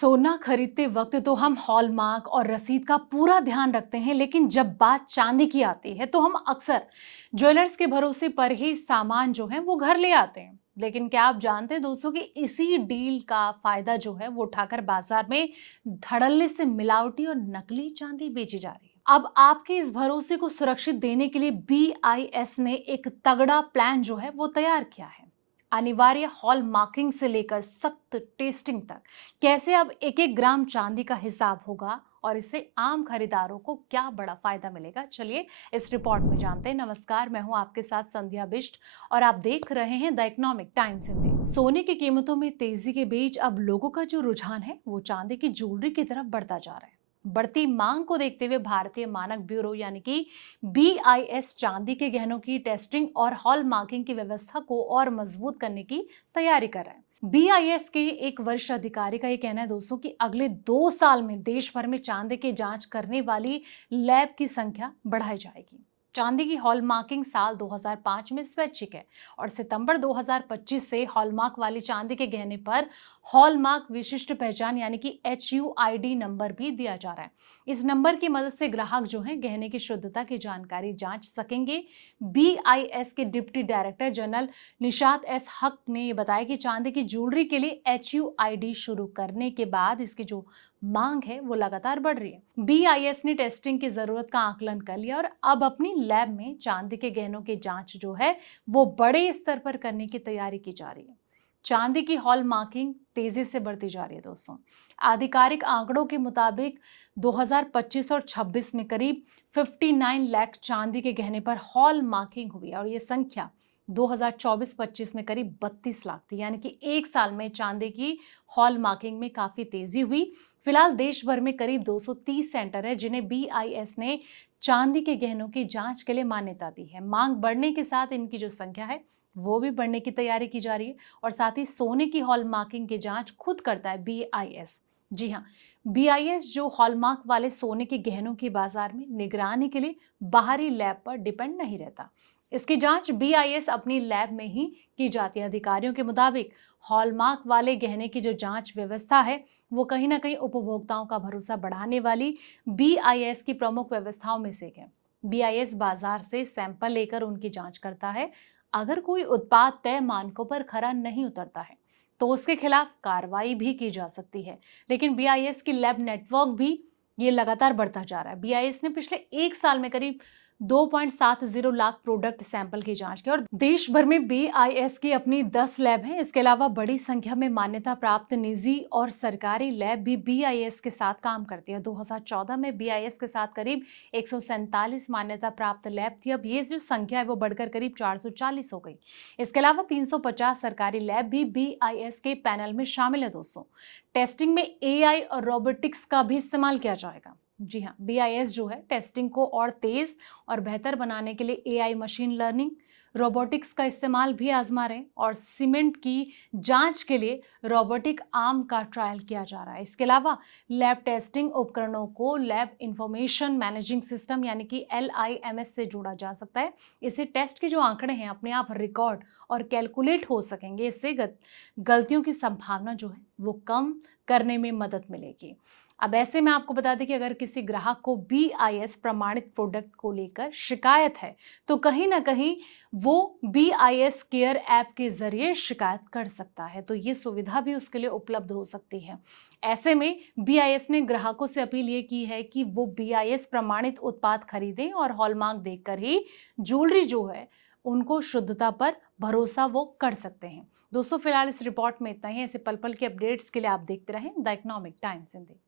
सोना खरीदते वक्त तो हम हॉलमार्क और रसीद का पूरा ध्यान रखते हैं, लेकिन जब बात चांदी की आती है तो हम अक्सर ज्वेलर्स के भरोसे पर ही सामान जो है वो घर ले आते हैं। लेकिन क्या आप जानते हैं दोस्तों कि इसी डील का फायदा जो है वो उठाकर बाजार में धड़ल्ले से मिलावटी और नकली चांदी बेची जा रही है। अब आपके इस भरोसे को सुरक्षित देने के लिए BIS ने एक तगड़ा प्लान जो है वो तैयार किया है। अनिवार्य हॉल मार्किंग से लेकर सख्त टेस्टिंग तक, कैसे अब एक एक ग्राम चांदी का हिसाब होगा और इससे आम खरीदारों को क्या बड़ा फायदा मिलेगा, चलिए इस रिपोर्ट में जानते हैं। नमस्कार, मैं हूं आपके साथ संध्या बिष्ट और आप देख रहे हैं द इकोनॉमिक टाइम्स हिंदी। सोने की कीमतों में तेजी के बीच अब लोगों का जो रुझान है वो चांदी की ज्वेलरी की तरफ बढ़ता जा रहा है। बढ़ती मांग को देखते हुए भारतीय मानक ब्यूरो यानी कि BIS चांदी के गहनों की टेस्टिंग और हॉल मार्किंग की व्यवस्था को और मजबूत करने की तैयारी कर रहा है। BIS के एक वरिष्ठ अधिकारी का ये कहना है दोस्तों कि अगले 2 साल में देश भर में चांदी की जांच करने वाली लैब की संख्या बढ़ाई जाएगी। चांदी की हॉलमार्किंग साल 2005 में स्वैच्छिक है और सितंबर 2025 से हॉलमार्क वाली चांदी के गहने पर हॉलमार्क विशिष्ट पहचान यानी कि HUID नंबर भी दिया जा रहा है। इस नंबर की मदद से ग्राहक जो है गहने की शुद्धता की जानकारी जांच सकेंगे। BIS के deputy director general Nishat S हक ने ये बताया कि चांदी की ज्वेलरी के लिए HUID शुरू करने के बाद इसकी जो मांग है वो लगातार बढ़ रही है। BIS ने टेस्टिंग की जरूरत का आकलन कर लिया और अब अपनी लैब में चांदी के गहनों की जांच जो है वो बड़े स्तर पर करने की तैयारी की जा रही है। चांदी की हॉल मार्किंग तेजी से बढ़ती जा रही है दोस्तों। आधिकारिक आंकड़ों के मुताबिक 2025 और 26 में करीब 59 लाख चांदी के गहने पर हॉल मार्किंग हुई और ये संख्या 2024-25 में करीब 32 लाख थी, यानी कि एक साल में चांदी की हॉल मार्किंग में काफी तेजी हुई। फिलहाल देश भर में करीब 230 सेंटर है जिन्हें BIS ने चांदी के गहनों की जांच के लिए मान्यता दी है। मांग बढ़ने के साथ इनकी जो संख्या है वो भी बढ़ने की तैयारी की जा रही है और साथ ही सोने की हॉलमार्किंग की जांच खुद करता है BIS। जी हाँ, BIS जो हॉलमार्क वाले सोने के गहनों की बाजार में निगरानी के लिए बाहरी लैब पर डिपेंड नहीं रहता। इसकी जांच BIS अपनी लैब में ही की जाती है। अधिकारियों के मुताबिक हॉलमार्क वाले गहने की जो जांच व्यवस्था है वो कहीं ना कहीं उपभोक्ताओं का भरोसा बढ़ाने वाली BIS की प्रमुख व्यवस्थाओं में से एक है। BIS बाजार से सैंपल लेकर उनकी जांच करता है। अगर कोई उत्पाद तय मानकों पर खरा नहीं उतरता है तो उसके खिलाफ कार्रवाई भी की जा सकती है। लेकिन BIS की लैब नेटवर्क भी ये लगातार बढ़ता जा रहा है। BIS ने पिछले एक साल में करीब 2.70 लाख प्रोडक्ट सैंपल की जांच की और देश भर में BIS की अपनी 10 लैब हैं। इसके अलावा बड़ी संख्या में मान्यता प्राप्त निजी और सरकारी लैब भी BIS के साथ काम करती है। 2014 में BIS के साथ करीब 147 मान्यता प्राप्त लैब थी। अब ये जो संख्या है वो बढ़कर करीब 440 हो गई। इसके अलावा 350 सरकारी लैब भी BIS के पैनल में शामिल है दोस्तों। टेस्टिंग में AI और रोबोटिक्स का भी इस्तेमाल किया जाएगा। जी हाँ, BIS जो है टेस्टिंग को और तेज और बेहतर बनाने के लिए AI, मशीन लर्निंग, रोबोटिक्स का इस्तेमाल भी आजमा रहे हैं और सीमेंट की जांच के लिए रोबोटिक आर्म का ट्रायल किया जा रहा है। इसके अलावा लैब टेस्टिंग उपकरणों को लैब इंफॉर्मेशन मैनेजिंग सिस्टम यानी कि LIMS से जोड़ा जा सकता है। इससे टेस्ट के जो आंकड़े हैं अपने आप रिकॉर्ड और कैलकुलेट हो सकेंगे। इससे गलतियों की संभावना जो है वो कम करने में मदद मिलेगी। अब ऐसे में आपको बता दें कि अगर किसी ग्राहक को BIS प्रमाणित प्रोडक्ट को लेकर शिकायत है तो कहीं ना कहीं वो BIS केयर ऐप के जरिए शिकायत कर सकता है, तो ये सुविधा भी उसके लिए उपलब्ध हो सकती है। ऐसे में BIS ने ग्राहकों से अपील ये की है कि वो BIS प्रमाणित उत्पाद खरीदें और हॉलमार्क देखकर ही ज्वेलरी जो है उनको शुद्धता पर भरोसा वो कर सकते हैं। दोस्तों फिलहाल इस रिपोर्ट में इतना ही। ऐसे पल पल के अपडेट्स के लिए आप देखते रहें द इकोनॉमिक टाइम्स हिंदी।